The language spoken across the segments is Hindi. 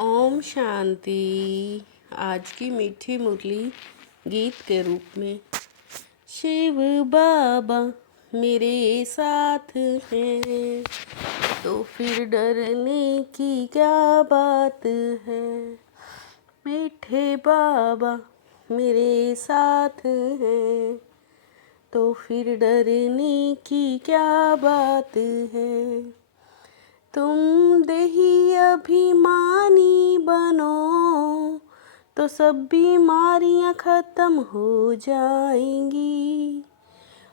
ओम शांति। आज की मीठी मुरली गीत के रूप में। शिव बाबा मेरे साथ हैं तो फिर डरने की क्या बात है। मीठे बाबा मेरे साथ हैं तो फिर डरने की क्या बात है। तुम देही अभिमानी बनो तो सब बीमारियां खत्म हो जाएंगी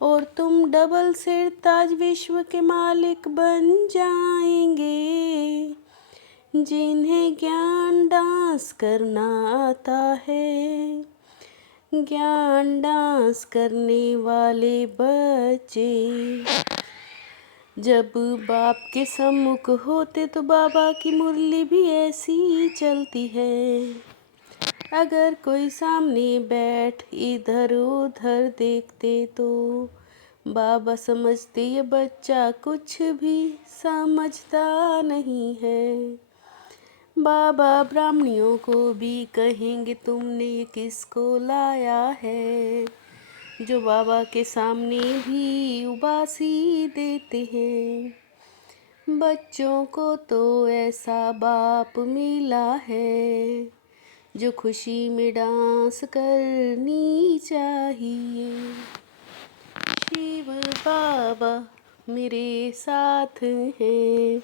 और तुम डबल सिर ताज विश्व के मालिक बन जाएंगे। जिन्हें ज्ञान डांस करना आता है, ज्ञान डांस करने वाले बच्चे जब बाप के सम्मुख होते तो बाबा की मुरली भी ऐसी चलती है। अगर कोई सामने बैठ इधर उधर देखते तो बाबा समझते ये बच्चा कुछ भी समझता नहीं है। बाबा ब्राह्मणियों को भी कहेंगे तुमने ये किसको लाया है, जो बाबा के सामने भी उबासी देते हैं। बच्चों को तो ऐसा बाप मिला है जो खुशी में डांस करनी चाहिए। शिव बाबा मेरे साथ हैं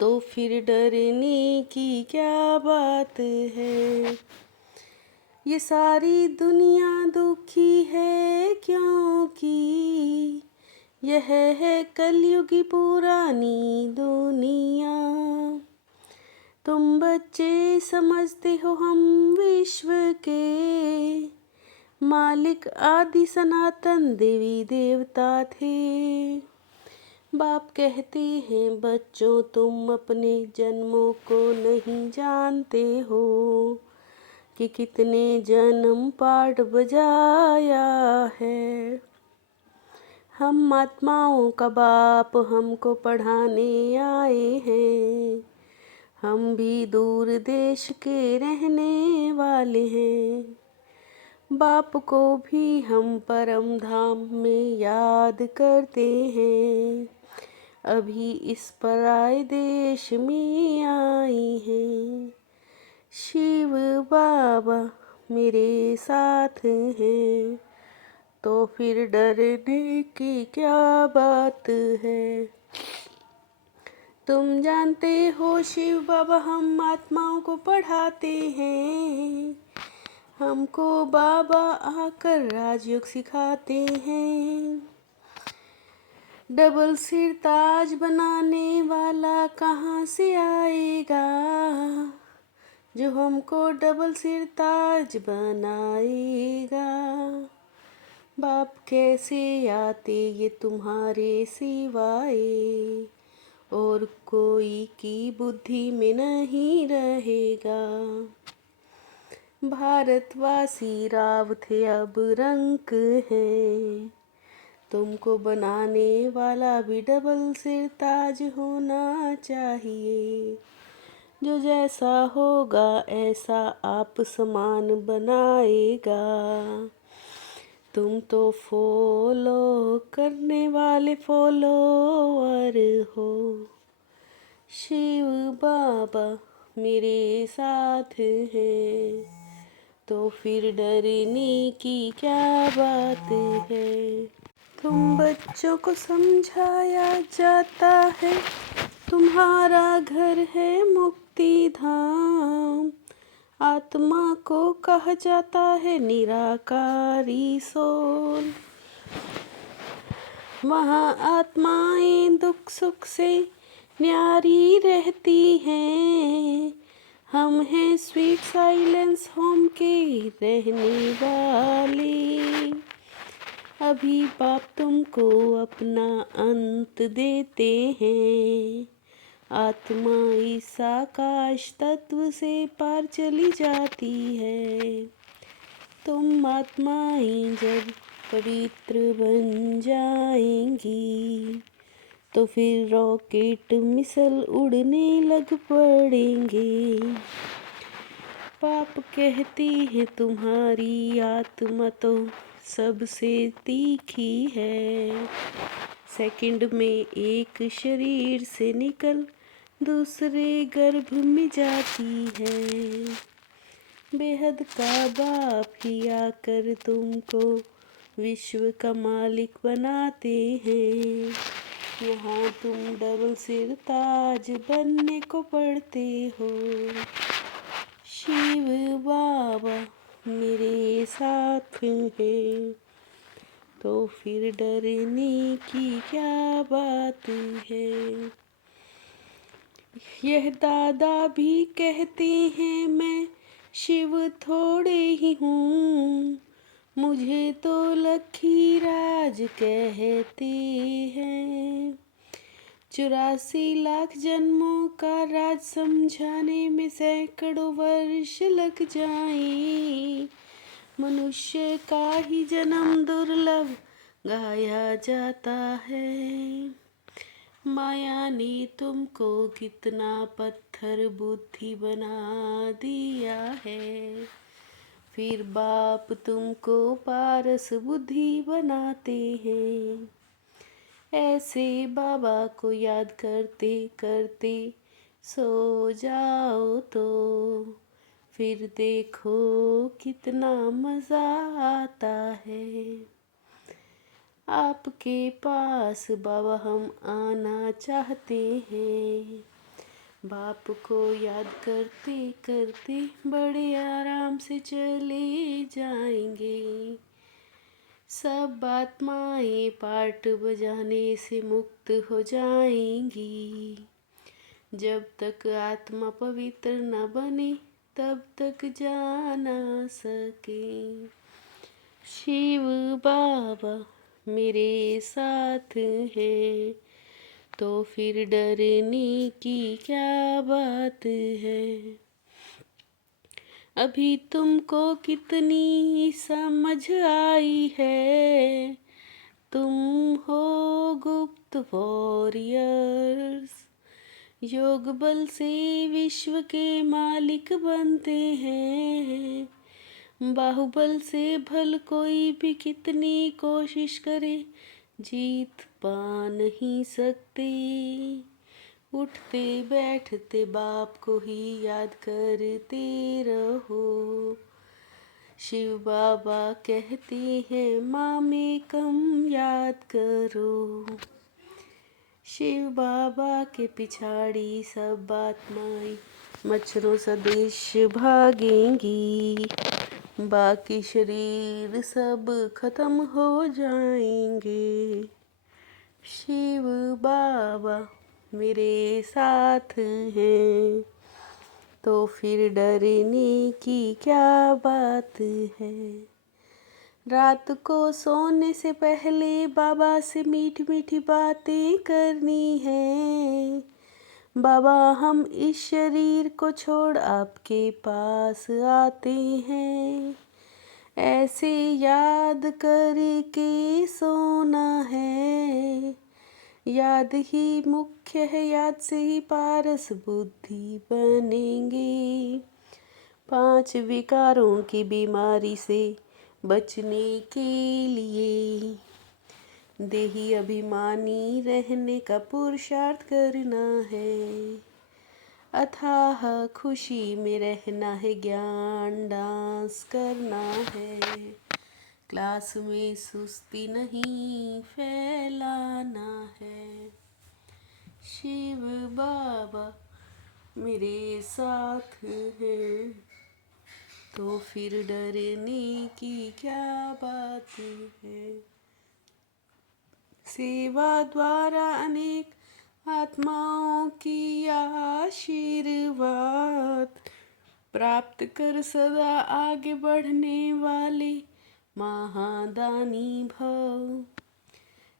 तो फिर डरने की क्या बात है। ये सारी दुनिया दुखी है क्योंकि यह है कलयुगी पुरानी दुनिया। तुम बच्चे समझते हो हम विश्व के मालिक आदि सनातन देवी देवता थे। बाप कहते हैं बच्चों तुम अपने जन्मों को नहीं जानते हो कि कितने जन्म पाठ बजाया है। हम आत्माओं का बाप हमको पढ़ाने आए हैं। हम भी दूर देश के रहने वाले हैं। बाप को भी हम परम धाम में याद करते हैं। अभी इस पराए देश में आए हैं। शिव बाबा मेरे साथ हैं तो फिर डरने की क्या बात है। तुम जानते हो शिव बाबा हम आत्माओं को पढ़ाते हैं। हमको बाबा आकर राजयोग सिखाते हैं। डबल सिर ताज बनाने वाला कहाँ से आएगा जो हमको डबल सिर ताज बनाएगा। बाप कैसे आते ये तुम्हारे सिवाय और कोई की बुद्धि में नहीं रहेगा। भारतवासी राव थे अब रंक है। तुमको बनाने वाला भी डबल सिर ताज होना चाहिए। जो जैसा होगा ऐसा आप समान बनाएगा। तुम तो फॉलो करने वाले फॉलोअर हो। शिव बाबा मेरे साथ हैं तो फिर डरने की क्या बात है। तुम बच्चों को समझाया जाता है तुम्हारा घर है मुक्ति धाम। आत्मा को कहा जाता है निराकारी सोल। वहाँ आत्माएं दुख सुख से न्यारी रहती हैं। हम हैं स्वीट साइलेंस होम के रहने वाले। अभी बाप तुमको अपना अंत देते हैं। आत्मा इस आकाश तत्व से पार चली जाती है। तुम आत्माएं जब पवित्र बन जाएंगी तो फिर रॉकेट मिसल उड़ने लग पड़ेंगे। पाप कहती है तुम्हारी आत्मा तो सबसे तीखी है। सेकंड में एक शरीर से निकल दूसरे गर्भ में जाती है। बेहद का बाप ही आकर तुमको विश्व का मालिक बनाते हैं। यहाँ तुम डबल सिर ताज बनने को पड़ते हो। शिव बाबा मेरे साथ हैं, तो फिर डरने की क्या बात है। यह दादा भी कहते हैं मैं शिव थोड़े ही हूँ। मुझे तो लक्खी राज कहते हैं। 84 लाख जन्मों का राज समझाने में सैकड़ों वर्ष लग जाए। मनुष्य का ही जन्म दुर्लभ गाया जाता है। माया ने तुमको कितना पत्थर बुद्धि बना दिया है। फिर बाप तुमको पारस बुद्धि बनाते हैं। ऐसे बाबा को याद करते करते सो जाओ तो फिर देखो कितना मज़ा आता है। आपके पास बाबा हम आना चाहते हैं। बाप को याद करते करते बड़े आराम से चले जाएंगे। सब आत्माएं पार्ट बजाने से मुक्त हो जाएंगी। जब तक आत्मा पवित्र न बने तब तक जा ना सके। शिव बाबा मेरे साथ हैं, तो फिर डरने की क्या बात है। अभी तुमको कितनी समझ आई है। तुम हो गुप्त वॉरियर्स। योग बल से विश्व के मालिक बनते हैं। बाहुबल से भल कोई भी कितनी कोशिश करे जीत पा नहीं सकते। उठते बैठते बाप को ही याद करते रहो। शिव बाबा कहते हैं माँ में कम याद करो। शिव बाबा के पिछाड़ी सब आत्माएं मच्छरों सदृश भागेंगी। बाकी शरीर सब खत्म हो जाएंगे। शिव बाबा मेरे साथ हैं, तो फिर डरने की क्या बात है। रात को सोने से पहले बाबा से मीठी मीठी बातें करनी है। बाबा हम इस शरीर को छोड़ आपके पास आते हैं। ऐसे याद करके सोना है। याद ही मुख्य है, याद से ही पारस बुद्धि बनेंगे। 5 विकारों की बीमारी से बचने के लिए देही अभिमानी रहने का पुरुषार्थ करना है। अथाह खुशी में रहना है, ज्ञान डांस करना है। क्लास में सुस्ती नहीं फैलाना है। शिव बाबा मेरे साथ हैं, तो फिर डरने की क्या बात है। सेवा द्वारा अनेक आत्माओं की आशीर्वाद प्राप्त कर सदा आगे बढ़ने वाले महादानी भव।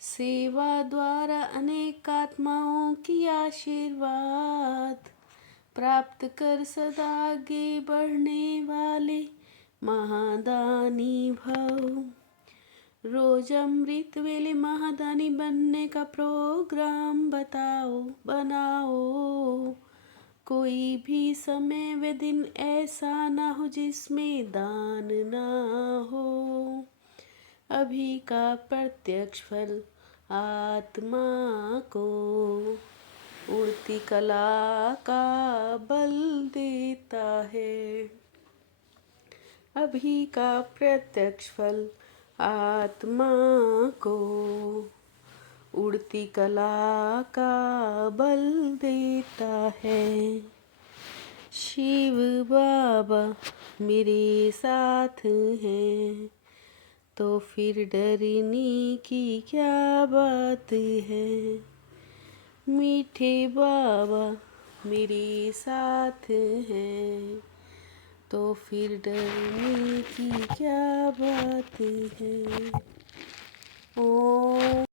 सेवा द्वारा अनेक आत्माओं की आशीर्वाद प्राप्त कर सदा आगे बढ़ने वाले महादानी भव। रोज अमृत वेले महादानी बनने का प्रोग्राम बनाओ। कोई भी समय व दिन ऐसा ना हो जिसमें दान ना हो। अभी का प्रत्यक्ष फल आत्मा को उड़ती कला का बल देता है। अभी का प्रत्यक्ष फल आत्मा को उड़ती कला का बल देता है। शिव बाबा मेरे साथ हैं तो फिर डरने की क्या बात है। मीठे बाबा मेरे साथ हैं तो फिर डरने की क्या बात है। ओम